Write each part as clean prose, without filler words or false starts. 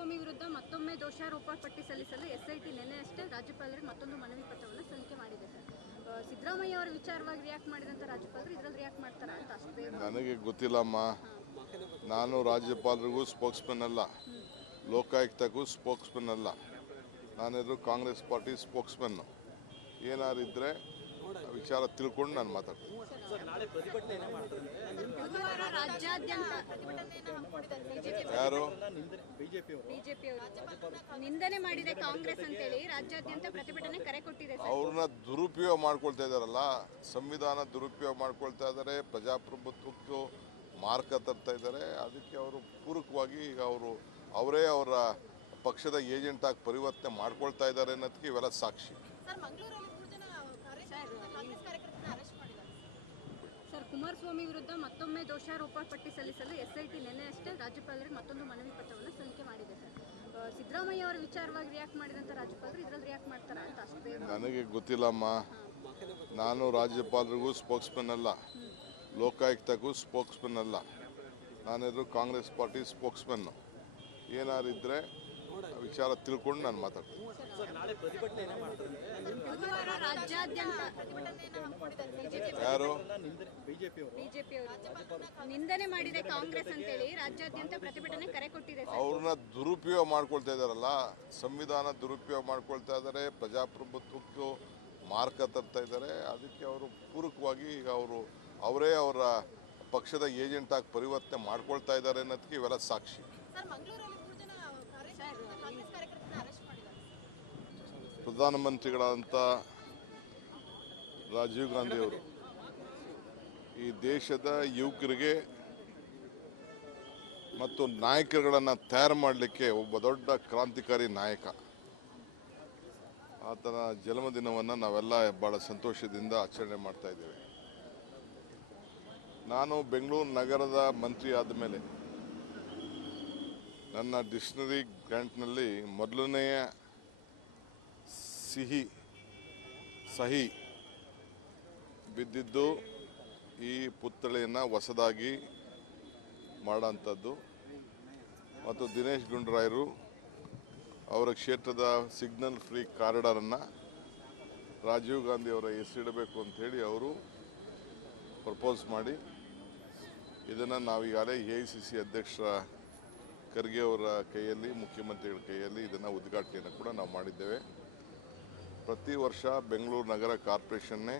ಕುಮಾರಸ್ವಾಮಿ ವಿರುದ್ಧ ಮತ್ತೊಮ್ಮೆ ದೋಷಾರೋಪ ಪಟ್ಟಿ ಸಲ್ಲಿಸಲು ಎಸ್ಐಟಿ ನಿನ್ನೆಯಷ್ಟೇ ರಾಜ್ಯಪಾಲರಿಗೆ ಮತ್ತೊಂದು ಮನವಿ ಪತ್ರವನ್ನು ಸಲ್ಲಿಕೆ ಮಾಡಿದೆ ಸರ್. ಸಿದ್ದರಾಮಯ್ಯ ಅವರ ವಿಚಾರವಾಗಿ ರಿಯಾಕ್ಟ್ ಮಾಡಿದಂಥ ರಾಜ್ಯಪಾಲರು ಇದರಲ್ಲಿ ರಿಯಾಕ್ಟ್ ಮಾಡ್ತಾರಾ ಅಂತ ಅಷ್ಟೇ ನನಗೆ ಗೊತ್ತಿಲ್ಲಮ್ಮ. ನಾನು ರಾಜ್ಯಪಾಲರಿಗೂ ಸ್ಪೋಕ್ಸ್ಮನ್ ಅಲ್ಲ, ಲೋಕಾಯುಕ್ತಗೂ ಸ್ಪೋಕ್ಸ್ಮನ್ ಅಲ್ಲ. ನಾನಿದ್ರು ಕಾಂಗ್ರೆಸ್ ಪಾರ್ಟಿ ಸ್ಪೋಕ್ಸ್ಮನ್ನು. ಏನಾರಿದ್ರೆ ವಿಚಾರ ತಿಳ್ಕೊಂಡು ನಾನು ಮಾತಾಡ್ತೀನಿ. ಯಾರು ನಿಂದನೆ ಮಾಡಿದೆ ಕಾಂಗ್ರೆಸ್ ಅಂತೇಳಿ ರಾಜ್ಯಾದ್ಯಂತ ಪ್ರತಿಭಟನೆ ಕರೆ ಕೊಟ್ಟಿದೆ. ಅವ್ರನ್ನ ದುರುಪಯೋಗ ಮಾಡ್ಕೊಳ್ತಾ ಇದಾರಲ್ಲ, ಸಂವಿಧಾನ ದುರುಪಯೋಗ ಮಾಡ್ಕೊಳ್ತಾ ಇದ್ದಾರೆ, ಪ್ರಜಾಪ್ರಭುತ್ವಕ್ಕೂ ಮಾರ್ಕ ತರ್ತಾ ಇದ್ದಾರೆ. ಅದಕ್ಕೆ ಅವರು ಪೂರಕವಾಗಿ ಈಗ ಅವರೇ ಅವರ ಪಕ್ಷದ ಏಜೆಂಟ್ ಆಗಿ ಪರಿವರ್ತನೆ ಮಾಡ್ಕೊಳ್ತಾ ಇದ್ದಾರೆ ಅನ್ನೋದಕ್ಕೆ ಇವೆಲ್ಲ ಸಾಕ್ಷಿ. ಸರ್, ಕುಮಾರಸ್ವಾಮಿ ವಿರುದ್ಧ ಮತ್ತೊಮ್ಮೆ ದೋಷಾರೋಪ ಪಟ್ಟಿ ಸಲ್ಲಿಸಲು ಎಸ್ಐಟಿ ನಿನ್ನೆಯಷ್ಟೇ ರಾಜ್ಯಪಾಲರಿಗೆ ಮತ್ತೊಂದು ಮನವಿ ಪತ್ರವನ್ನು ಸಲ್ಲಿಕೆ ಮಾಡಿದೆ ಸರ್. ಸಿದ್ದರಾಮಯ್ಯ ಅವರ ವಿಚಾರವಾಗಿ ರಿಯಾಕ್ಟ್ ಮಾಡಿದಂಥ ರಾಜ್ಯಪಾಲರು ಇದರಲ್ಲಿ ರಿಯಾಕ್ಟ್ ಮಾಡ್ತಾರಾ ಅಂತ ಅಷ್ಟೇ ನನಗೆ ಗೊತ್ತಿಲ್ಲಮ್ಮ. ನಾನು ರಾಜ್ಯಪಾಲರಿಗೂ ಸ್ಪೋಕ್ಸ್ಮನ್ ಅಲ್ಲ, ಲೋಕಾಯುಕ್ತಗೂ ಸ್ಪೋಕ್ಸ್ಮನ್ ಅಲ್ಲ. ನಾನಿದ್ರು ಕಾಂಗ್ರೆಸ್ ಪಾರ್ಟಿ ಸ್ಪೋಕ್ಸ್ಮನ್ನು. ಏನಾರಿದ್ರೆ ವಿಚಾರ ತಿಳ್ಕೊಂಡು ನಾನು ಮಾತಾಡ್ತೀನಿ. ಯಾರು ನಿಂದನೆ ಮಾಡಿದೆ ಕಾಂಗ್ರೆಸ್ ಅಂತೇಳಿ ರಾಜ್ಯಾದ್ಯಂತ ಪ್ರತಿಭಟನೆ ಕರೆ ಕೊಟ್ಟಿದೆ. ಅವ್ರನ್ನ ದುರುಪಯೋಗ ಮಾಡ್ಕೊಳ್ತಾ ಇದಾರಲ್ಲ, ಸಂವಿಧಾನ ದುರುಪಯೋಗ ಮಾಡ್ಕೊಳ್ತಾ ಇದ್ದಾರೆ, ಪ್ರಜಾಪ್ರಭುತ್ವಕ್ಕೂ ಮಾರ್ಕ ತರ್ತಾ ಇದ್ದಾರೆ. ಅದಕ್ಕೆ ಅವರು ಪೂರಕವಾಗಿ ಈಗ ಅವರೇ ಅವರ ಪಕ್ಷದ ಏಜೆಂಟ್ ಆಗಿ ಪರಿವರ್ತನೆ ಮಾಡ್ಕೊಳ್ತಾ ಇದ್ದಾರೆ ಅನ್ನೋದಕ್ಕೆ ಇವೆಲ್ಲ ಸಾಕ್ಷಿ. ಪ್ರಧಾನಮಂತ್ರಿಗಳಾದಂಥ ರಾಜೀವ್ ಗಾಂಧಿ ಅವರು ಈ ದೇಶದ ಯುವಕರಿಗೆ ಮತ್ತು ನಾಯಕರುಗಳನ್ನು ತಯಾರು ಮಾಡಲಿಕ್ಕೆ ಒಬ್ಬ ದೊಡ್ಡ ಕ್ರಾಂತಿಕಾರಿ ನಾಯಕ. ಆತನ ಜನ್ಮದಿನವನ್ನು ನಾವೆಲ್ಲ ಭಾಳ ಸಂತೋಷದಿಂದ ಆಚರಣೆ ಮಾಡ್ತಾ ಇದ್ದೇವೆ. ನಾನು ಬೆಂಗಳೂರು ನಗರದ ಮಂತ್ರಿ ಆದ ಮೇಲೆ ನನ್ನ ಡಿಕ್ಷನರಿ ಗ್ರ್ಯಾಂಟ್ನಲ್ಲಿ ಮೊದಲನೆಯ ಸಹಿ ಬಿದ್ದಿದ್ದು ಈ ಪುತ್ಥಳಿಯನ್ನು ಹೊಸದಾಗಿ ಮಾಡೋಂಥದ್ದು. ಮತ್ತು ದಿನೇಶ್ ಗುಂಡೂರಾಯರು ಅವರ ಕ್ಷೇತ್ರದ ಸಿಗ್ನಲ್ ಫ್ರೀ ಕಾರಿಡಾರನ್ನು ರಾಜೀವ್ ಗಾಂಧಿ ಅವರ ಹೆಸರಿಡಬೇಕು ಅಂಥೇಳಿ ಅವರು ಪ್ರಪೋಸ್ ಮಾಡಿ ಇದನ್ನು ನಾವೀಗಾಗಲೇ AICC ಅಧ್ಯಕ್ಷರ ಖರ್ಗೆ ಅವರ ಕೈಯಲ್ಲಿ, ಮುಖ್ಯಮಂತ್ರಿಗಳ ಕೈಯಲ್ಲಿ ಇದನ್ನು ಉದ್ಘಾಟನೆಯನ್ನು ಕೂಡ ನಾವು ಮಾಡಿದ್ದೇವೆ. ಪ್ರತಿ ವರ್ಷ ಬೆಂಗಳೂರು ನಗರ ಕಾರ್ಪೊರೇಷನ್ನೇ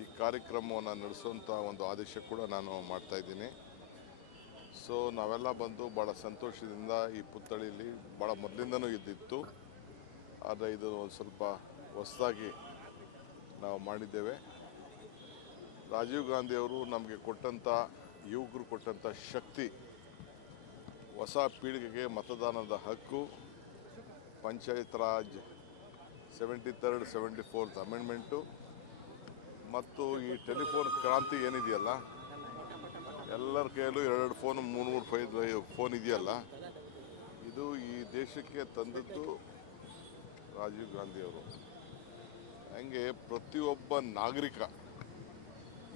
ಈ ಕಾರ್ಯಕ್ರಮವನ್ನು ನಡೆಸುವಂಥ ಒಂದು ಆದೇಶ ಕೂಡ ನಾನು ಮಾಡ್ತಾಯಿದ್ದೀನಿ. ಸೊ ನಾವೆಲ್ಲ ಬಂದು ಭಾಳ ಸಂತೋಷದಿಂದ ಈ ಪುತ್ಥಳಿಯಲ್ಲಿ ಭಾಳ ಮೊದಲಿಂದನೂ ಇದ್ದಿತ್ತು, ಆದರೆ ಇದು ಒಂದು ಸ್ವಲ್ಪ ಹೊಸದಾಗಿ ನಾವು ಮಾಡಿದ್ದೇವೆ. ರಾಜೀವ್ ಗಾಂಧಿ ಅವರು ನಮಗೆ ಕೊಟ್ಟಂಥ, ಯುವಕರು ಕೊಟ್ಟಂಥ ಶಕ್ತಿ, ಹೊಸ ಪೀಳಿಗೆಗೆ ಮತದಾನದ ಹಕ್ಕು, panchayat Raj 73rd 74th amendment ಮತ್ತು ಈ ಟೆಲಿಫೋನ್ ಕ್ರಾಂತಿ ಏನಿದೆಯಲ್ಲ, ಎಲ್ಲರ ಕೈಯಲ್ಲೂ 2 ಫೋನ್ 3 ಫೋನ್ ಇದೆಯಲ್ಲ, ಇದು ಈ ದೇಶಕ್ಕೆ ತಂದದ್ದು ರಾಜೀವ್ ಗಾಂಧಿಯವರು. ಹಂಗೆ ಪ್ರತಿಯೊಬ್ಬ ನಾಗರಿಕ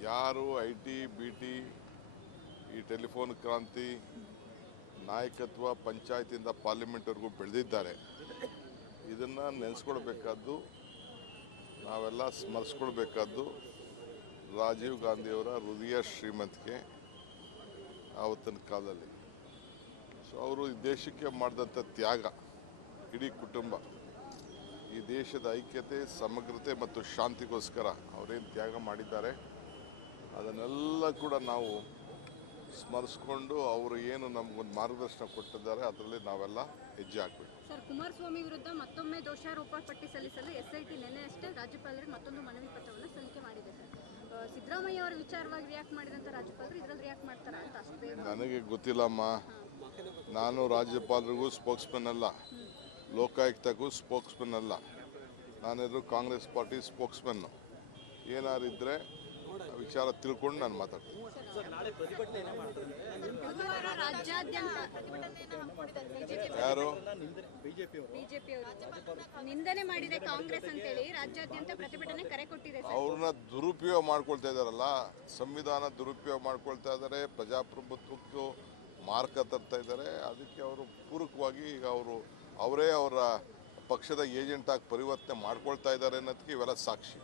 ಯಾರು IT BT ಈ ಟೆಲಿಫೋನ್ ಕ್ರಾಂತಿ ನಾಯಕತ್ವ ಪಂಚಾಯತಿಂದ ಪಾರ್ಲಿಮೆಂಟ್ವರೆಗೂ ಬೆಳೆದಿದ್ದಾರೆ. ಇದನ್ನು ನೆನೆಸ್ಕೊಳ್ಬೇಕಾದ್ದು, ನಾವೆಲ್ಲ ಸ್ಮರಿಸ್ಕೊಳ್ಬೇಕಾದ್ದು ರಾಜೀವ್ ಗಾಂಧಿಯವರ ಹೃದಯ ಶ್ರೀಮಂತಿಕೆ ಆವತ್ತಿನ ಕಾಲದಲ್ಲಿ. ಸೊ ಅವರು ಈ ದೇಶಕ್ಕೆ ಮಾಡಿದಂಥ ತ್ಯಾಗ, ಇಡೀ ಕುಟುಂಬ ಈ ದೇಶದ ಐಕ್ಯತೆ, ಸಮಗ್ರತೆ ಮತ್ತು ಶಾಂತಿಗೋಸ್ಕರ ಅವರೇನು ತ್ಯಾಗ ಮಾಡಿದ್ದಾರೆ ಅದನ್ನೆಲ್ಲ ಕೂಡ ನಾವು ಸ್ಮರಿಸ್ಕೊಂಡು ಅವರು ಏನು ನಮಗೊಂದು ಮಾರ್ಗದರ್ಶನ ಕೊಟ್ಟಿದ್ದಾರೆ ಅದರಲ್ಲಿ ನಾವೆಲ್ಲ ಹೆಜ್ಜೆ ಹಾಕಬೇಕು. ಸರ್, ಕುಮಾರಸ್ವಾಮಿ ವಿರುದ್ಧ ಮತ್ತೊಮ್ಮೆ ದೋಷಾರೋಪ ಪಟ್ಟಿ ಸಲ್ಲಿಸಲು ಎಸ್ಐಟಿ ನಿನ್ನೆಯಷ್ಟೇ ರಾಜ್ಯಪಾಲರಿಗೆ ಮತ್ತೊಂದು ಮನವಿ ಪತ್ರವನ್ನು ಸಲ್ಲಿಕೆ ಮಾಡಿದೆ ಸರ್. ಸಿದ್ದರಾಮಯ್ಯ ಅವರ ವಿಚಾರವಾಗಿ ರಿಯಾಕ್ಟ್ ಮಾಡಿದಂಥ ರಾಜ್ಯಪಾಲರು ಇದರಲ್ಲಿ ರಿಯಾಕ್ಟ್ ಮಾಡ್ತಾರಾ ಅಂತ ಅಷ್ಟೇ ನನಗೆ ಗೊತ್ತಿಲ್ಲಮ್ಮ. ನಾನು ರಾಜ್ಯಪಾಲರಿಗೂ ಸ್ಪೋಕ್ಸ್ಮನ್ ಅಲ್ಲ, ಲೋಕಾಯುಕ್ತಗೂ ಸ್ಪೋಕ್ಸ್ಮನ್ ಅಲ್ಲ. ನಾನಿದ್ರು ಕಾಂಗ್ರೆಸ್ ಪಾರ್ಟಿ ಸ್ಪೋಕ್ಸ್ಮನ್ನು. ಏನಾರಿದ್ರೆ ವಿಚಾರ ತಿಳ್ಕೊಂಡು ನಾನು ಮಾತಾಡ್ತೀನಿ. ಯಾರು ನಿಂದನೆ ಮಾಡಿದೆ ಕಾಂಗ್ರೆಸ್ ಅಂತೇಳಿ ರಾಜ್ಯಾದ್ಯಂತ ಪ್ರತಿಭಟನೆ ಕರೆ ಕೊಟ್ಟಿದೆ. ಅವ್ರನ್ನ ದುರುಪಯೋಗ ಮಾಡ್ಕೊಳ್ತಾ ಇದಾರಲ್ಲ, ಸಂವಿಧಾನ ದುರುಪಯೋಗ ಮಾಡ್ಕೊಳ್ತಾ ಇದ್ದಾರೆ, ಪ್ರಜಾಪ್ರಭುತ್ವಕ್ಕೂ ಮಾರ್ಕ ತರ್ತಾ ಇದ್ದಾರೆ. ಅದಕ್ಕೆ ಅವರು ಪೂರಕವಾಗಿ ಈಗ ಅವರೇ ಅವರ ಪಕ್ಷದ ಏಜೆಂಟ್ ಆಗಿ ಪರಿವರ್ತನೆ ಮಾಡ್ಕೊಳ್ತಾ ಇದ್ದಾರೆ ಅನ್ನೋದಕ್ಕೆ ಇವೆಲ್ಲ ಸಾಕ್ಷಿ.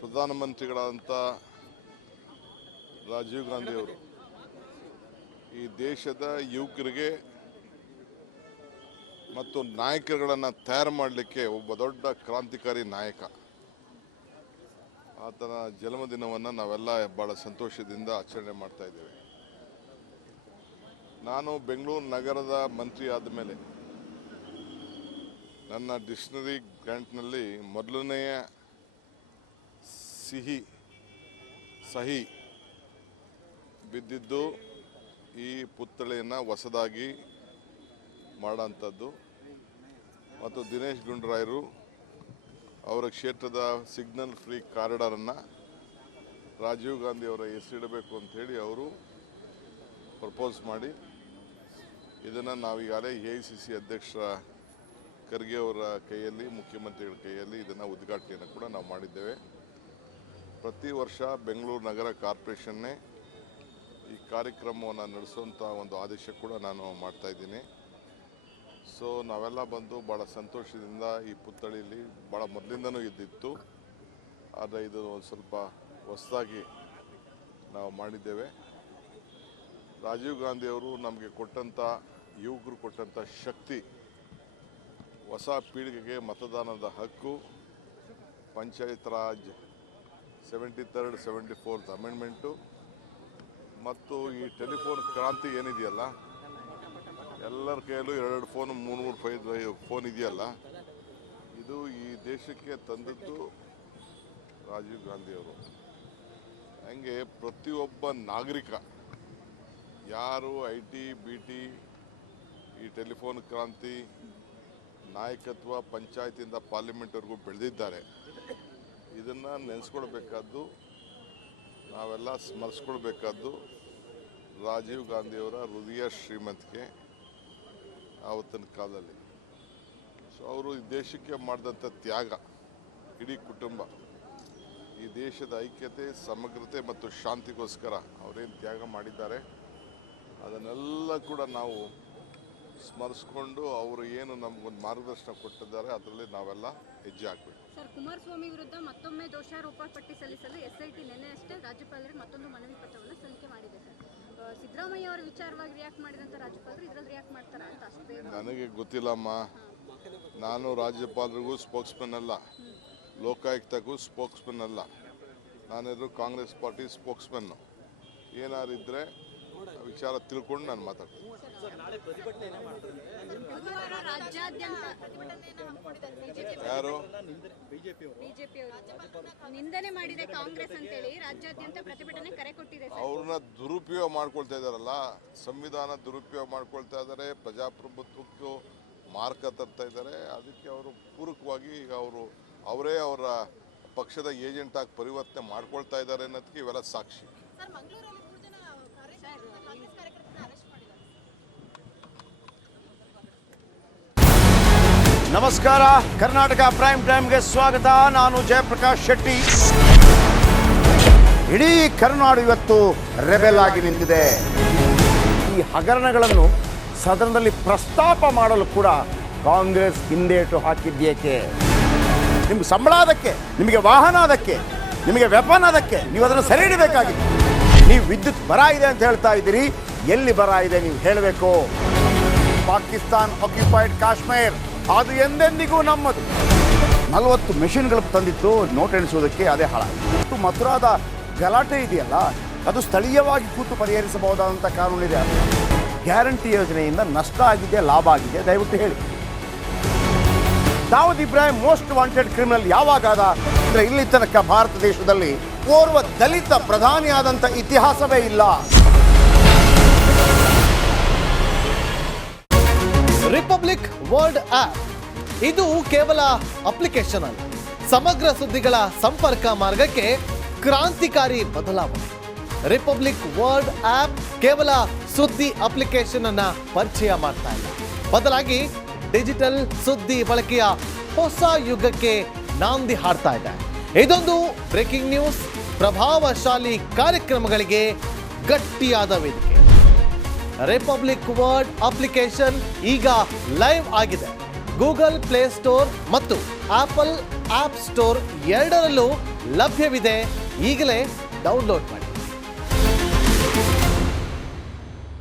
ಪ್ರಧಾನಮಂತ್ರಿಗಳಾದಂಥ ರಾಜೀವ್ ಗಾಂಧಿ ಅವರು ಈ ದೇಶದ ಯುವಕರಿಗೆ ಮತ್ತು ನಾಯಕರುಗಳನ್ನು ತಯಾರು ಮಾಡಲಿಕ್ಕೆ ಒಬ್ಬ ದೊಡ್ಡ ಕ್ರಾಂತಿಕಾರಿ ನಾಯಕ. ಆತನ ಜನ್ಮದಿನವನ್ನು ನಾವೆಲ್ಲ ಭಾಳ ಸಂತೋಷದಿಂದ ಆಚರಣೆ ಮಾಡ್ತಾ ಇದ್ದೇವೆ. ನಾನು ಬೆಂಗಳೂರು ನಗರದ ಮಂತ್ರಿ ಆದ ಮೇಲೆ ನನ್ನ ಡಿಕ್ಷನರಿ ಗ್ರ್ಯಾಂಟ್ನಲ್ಲಿ ಮೊದಲನೆಯ ಸಹಿ ಬಿದ್ದಿದ್ದು ಈ ಪುತ್ಥಳಿಯನ್ನು ಹೊಸದಾಗಿ ಮಾಡೋಂಥದ್ದು. ಮತ್ತು ದಿನೇಶ್ ಗುಂಡೂರಾಯರು ಅವರ ಕ್ಷೇತ್ರದ ಸಿಗ್ನಲ್ ಫ್ರೀ ಕಾರಿಡಾರನ್ನು ರಾಜೀವ್ ಗಾಂಧಿ ಅವರ ಹೆಸರಿಡಬೇಕು ಅಂಥೇಳಿ ಅವರು ಪ್ರಪೋಸ್ ಮಾಡಿ ಇದನ್ನು ನಾವೀಗಾಗಲೇ AICC ಅಧ್ಯಕ್ಷರ ಖರ್ಗೆ ಅವರ ಕೈಯಲ್ಲಿ, ಮುಖ್ಯಮಂತ್ರಿಗಳ ಕೈಯಲ್ಲಿ ಇದನ್ನು ಉದ್ಘಾಟನೆಯನ್ನು ಕೂಡ ನಾವು ಮಾಡಿದ್ದೇವೆ. ಪ್ರತಿ ವರ್ಷ ಬೆಂಗಳೂರು ನಗರ ಕಾರ್ಪೊರೇಷನ್ನೇ ಈ ಕಾರ್ಯಕ್ರಮವನ್ನು ನಡೆಸುವಂಥ ಒಂದು ಆದೇಶ ಕೂಡ ನಾನು ಮಾಡ್ತಾಯಿದ್ದೀನಿ. ಸೊ ನಾವೆಲ್ಲ ಬಂದು ಭಾಳ ಸಂತೋಷದಿಂದ ಈ ಪುತ್ಥಳಿಯಲ್ಲಿ ಭಾಳ ಮೊದಲಿಂದನೂ ಇದ್ದಿತ್ತು, ಆದರೆ ಇದು ಒಂದು ಸ್ವಲ್ಪ ಹೊಸದಾಗಿ ನಾವು ಮಾಡಿದ್ದೇವೆ. ರಾಜೀವ್ ಗಾಂಧಿಯವರು ನಮಗೆ ಕೊಟ್ಟಂಥ, ಯುವಕರು ಕೊಟ್ಟಂಥ ಶಕ್ತಿ, ಹೊಸ ಪೀಳಿಗೆಗೆ ಮತದಾನದ ಹಕ್ಕು, panchayat Raj 73rd 74th amendment ಮತ್ತು ಈ ಟೆಲಿಫೋನ್ ಕ್ರಾಂತಿ ಏನಿದೆಯಲ್ಲ, ಎಲ್ಲರ ಕೈಯಲ್ಲೂ 2 ಫೋನ್ 3 ಫೋನ್ ಇದೆಯಲ್ಲ, ಇದು ಈ ದೇಶಕ್ಕೆ ತಂದದ್ದು ರಾಜೀವ್ ಗಾಂಧಿಯವರು. ಹಂಗೆ ಪ್ರತಿಯೊಬ್ಬ ನಾಗರಿಕ ಯಾರು IT BT ಈ ಟೆಲಿಫೋನ್ ಕ್ರಾಂತಿ ನಾಯಕತ್ವ ಪಂಚಾಯತಿಂದ ಪಾರ್ಲಿಮೆಂಟ್ವರೆಗೂ ಬೆಳೆದಿದ್ದಾರೆ, ಇದನ್ನು ನೆನೆಸ್ಕೊಳ್ಬೇಕಾದ್ದು, ನಾವೆಲ್ಲ ಸ್ಮರಿಸ್ಕೊಳ್ಬೇಕಾದ್ದು ರಾಜೀವ್ ಗಾಂಧಿಯವರ ಹೃದಯ ಶ್ರೀಮಂತಿಕೆ ಆವತ್ತಿನ ಕಾಲದಲ್ಲಿ. ಸೊ ಅವರು ಈ ದೇಶಕ್ಕೆ ಮಾಡಿದಂಥ ತ್ಯಾಗ, ಇಡೀ ಕುಟುಂಬ ಈ ದೇಶದ ಐಕ್ಯತೆ, ಸಮಗ್ರತೆ ಮತ್ತು ಶಾಂತಿಗೋಸ್ಕರ ಅವರೇನು ತ್ಯಾಗ ಮಾಡಿದ್ದಾರೆ ಅದನ್ನೆಲ್ಲ ಕೂಡ ನಾವು ಸ್ಮರಿಸ್ಕೊಂಡು ಅವರು ಏನು ನಮಗೊಂದು ಮಾರ್ಗದರ್ಶನ ಕೊಟ್ಟಿದ್ದಾರೆ ಅದರಲ್ಲಿ ನಾವೆಲ್ಲ ಹೆಜ್ಜೆ ಹಾಕಬೇಕು. ಸರ್, ಕುಮಾರಸ್ವಾಮಿ ವಿರುದ್ಧ ಮತ್ತೊಮ್ಮೆ ದೋಷಾರೋಪ ಪಟ್ಟಿ ಸಲ್ಲಿಸಲು SIT ನಿನ್ನೆಯಷ್ಟೇ ರಾಜ್ಯಪಾಲರಿಗೆ ಮತ್ತೊಂದು ಮನವಿ ಪತ್ರವನ್ನು ಸಲ್ಲಿಕೆ ಮಾಡಿದೆ. ಸರ್, ಸಿದ್ದರಾಮಯ್ಯ ಅವರ ವಿಚಾರವಾಗಿ ರಿಯಾಕ್ಟ್ ಮಾಡಿದಂಥ ರಾಜ್ಯಪಾಲರು ಇದರಲ್ಲಿ ರಿಯಾಕ್ಟ್ ಮಾಡ್ತಾರಾ ಅಂತ ಅಷ್ಟೇ ನನಗೆ ಗೊತ್ತಿಲ್ಲಮ್ಮ. ನಾನು ರಾಜ್ಯಪಾಲರಿಗೂ ಸ್ಪೋಕ್ಸ್ಮನ್ ಅಲ್ಲ, ಲೋಕಾಯುಕ್ತಗೂ ಸ್ಪೋಕ್ಸ್ಮನ್ ಅಲ್ಲ, ನಾನಿದ್ರು ಕಾಂಗ್ರೆಸ್ ಪಾರ್ಟಿ ಸ್ಪೋಕ್ಸ್ಮನ್ನು. ಏನಾರಿದ್ರೆ ವಿಚಾರ ತಿಳ್ಕೊಂಡು ನಾನು ಮಾತಾಡ್ತೀನಿ. ಯಾರು ಬಿಜೆಪಿ ನಿಂದನೆ ಮಾಡಿದೆ ಕಾಂಗ್ರೆಸ್ ಅಂತೇಳಿ ರಾಜ್ಯಾದ್ಯಂತ ಪ್ರತಿಭಟನೆ ಕರೆ ಕೊಟ್ಟಿದೆ. ಅವ್ರನ್ನ ದುರುಪಯೋಗ ಮಾಡ್ಕೊಳ್ತಾ ಇದ್ದಾರಲ್ಲ, ಸಂವಿಧಾನ ದುರುಪಯೋಗ ಮಾಡ್ಕೊಳ್ತಾ ಇದ್ದಾರೆ, ಪ್ರಜಾಪ್ರಭುತ್ವಕ್ಕೂ ಮಾರ್ಕ ತರ್ತಾ ಇದ್ದಾರೆ. ಅದಕ್ಕೆ ಅವರು ಪೂರಕವಾಗಿ ಈಗ ಅವರೇ ಅವರ ಪಕ್ಷದ ಏಜೆಂಟ್ ಆಗಿ ಪರಿವರ್ತನೆ ಮಾಡ್ಕೊಳ್ತಾ ಇದ್ದಾರೆ ಅನ್ನೋದಕ್ಕೆ ಇವೆಲ್ಲ ಸಾಕ್ಷಿ. ನಮಸ್ಕಾರ, ಕರ್ನಾಟಕ ಪ್ರೈಮ್ ಟೈಮ್ಗೆ ಸ್ವಾಗತ. ನಾನು ಜಯಪ್ರಕಾಶ್ ಶೆಟ್ಟಿ. ಇಡೀ ಕರ್ನಾಡು ಇವತ್ತು ರೆಬೆಲ್ ಆಗಿ ನಿಂತಿದೆ. ಈ ಹಗರಣಗಳನ್ನು ಸದನದಲ್ಲಿ ಪ್ರಸ್ತಾಪ ಮಾಡಲು ಕೂಡ ಕಾಂಗ್ರೆಸ್ ಹಿಂದೇಟು ಹಾಕಿದ್ದೇಕೆ? ನಿಮ್ಗೆ ಸಂಬಳ ಅದಕ್ಕೆ, ನಿಮಗೆ ವಾಹನ ಅದಕ್ಕೆ, ನಿಮಗೆ ವೆಪನ್ ಅದಕ್ಕೆ, ನೀವು ಅದನ್ನು ಸೆರೆ ಹಿಡಿಬೇಕಾಗಿತ್ತು. ನೀವು ವಿದ್ಯುತ್ ಬರ ಇದೆ ಅಂತ ಹೇಳ್ತಾ ಇದ್ದೀರಿ, ಎಲ್ಲಿ ಬರ ಇದೆ ನೀವು ಹೇಳಬೇಕು. ಪಾಕಿಸ್ತಾನ್ ಆಕ್ಯುಪೈಡ್ ಕಾಶ್ಮೀರ್ ಅದು ಎಂದೆಂದಿಗೂ ನಮ್ಮದು. 40 ಮೆಷಿನ್ಗಳು ತಂದಿತ್ತು ನೋಟ್ ಎಣಿಸುವುದಕ್ಕೆ, ಅದೇ ಹಾಳಾಯಿತು. ಮಥುರಾದ ಗಲಾಟೆ ಇದೆಯಲ್ಲ, ಅದು ಸ್ಥಳೀಯವಾಗಿ ಕೂತು ಪರಿಹರಿಸಬಹುದಾದಂಥ ಕಾನೂನಿದೆ. ಗ್ಯಾರಂಟಿ ಯೋಜನೆಯಿಂದ ನಷ್ಟ ಆಗಿದೆ, ಲಾಭ ಆಗಿದೆ, ದಯವಿಟ್ಟು ಹೇಳಿ. Dawood Ibrahim most wanted criminal ಯಾವಾಗಾದ ಅಂದರೆ ಇಲ್ಲಿ ತನಕ ಭಾರತ ದೇಶದಲ್ಲಿ ಓರ್ವ ದಲಿತ ಪ್ರಧಾನಿಯಾದಂಥ ಇತಿಹಾಸವೇ ಇಲ್ಲ. ರಿಪಬ್ಲಿಕ್ ವರ್ಲ್ಡ್ ಆಪ್ ಇದು ಕೇವಲ ಅಪ್ಲಿಕೇಶನ್ ಅಲ್ಲ, ಸಮಗ್ರ ಸುದ್ದಿಗಳ ಸಂಪರ್ಕ ಮಾರ್ಗಕ್ಕೆ ಕ್ರಾಂತಿಕಾರಿ ಬದಲಾವಣೆ. ರಿಪಬ್ಲಿಕ್ ವರ್ಲ್ಡ್ ಆಪ್ ಕೇವಲ ಸುದ್ದಿ ಅಪ್ಲಿಕೇಶನ್ ಅನ್ನ ಪರಿಚಯ ಮಾಡ್ತಾ ಇಲ್ಲ, ಬದಲಾಗಿ ಡಿಜಿಟಲ್ ಸುದ್ದಿ ಬಳಕೆಯ ಹೊಸ ಯುಗಕ್ಕೆ ನಾಂದಿ ಹಾಡ್ತಾ ಇದೆ. ಇದೊಂದು ಬ್ರೇಕಿಂಗ್ ನ್ಯೂಸ್, ಪ್ರಭಾವಶಾಲಿ ಕಾರ್ಯಕ್ರಮಗಳಿಗೆ ಗಟ್ಟಿಯಾದ ವೇದಿಕೆ. ರಿಪಬ್ಲಿಕ್ ವರ್ಲ್ಡ್ ಅಪ್ಲಿಕೇಶನ್ ಈಗ ಲೈವ್ ಆಗಿದೆ. ಗೂಗಲ್ ಪ್ಲೇಸ್ಟೋರ್ ಮತ್ತು ಆಪಲ್ ಆಪ್ ಸ್ಟೋರ್ ಎರಡರಲ್ಲೂ ಲಭ್ಯವಿದೆ. ಈಗಲೇ ಡೌನ್ಲೋಡ್ ಮಾಡಿ.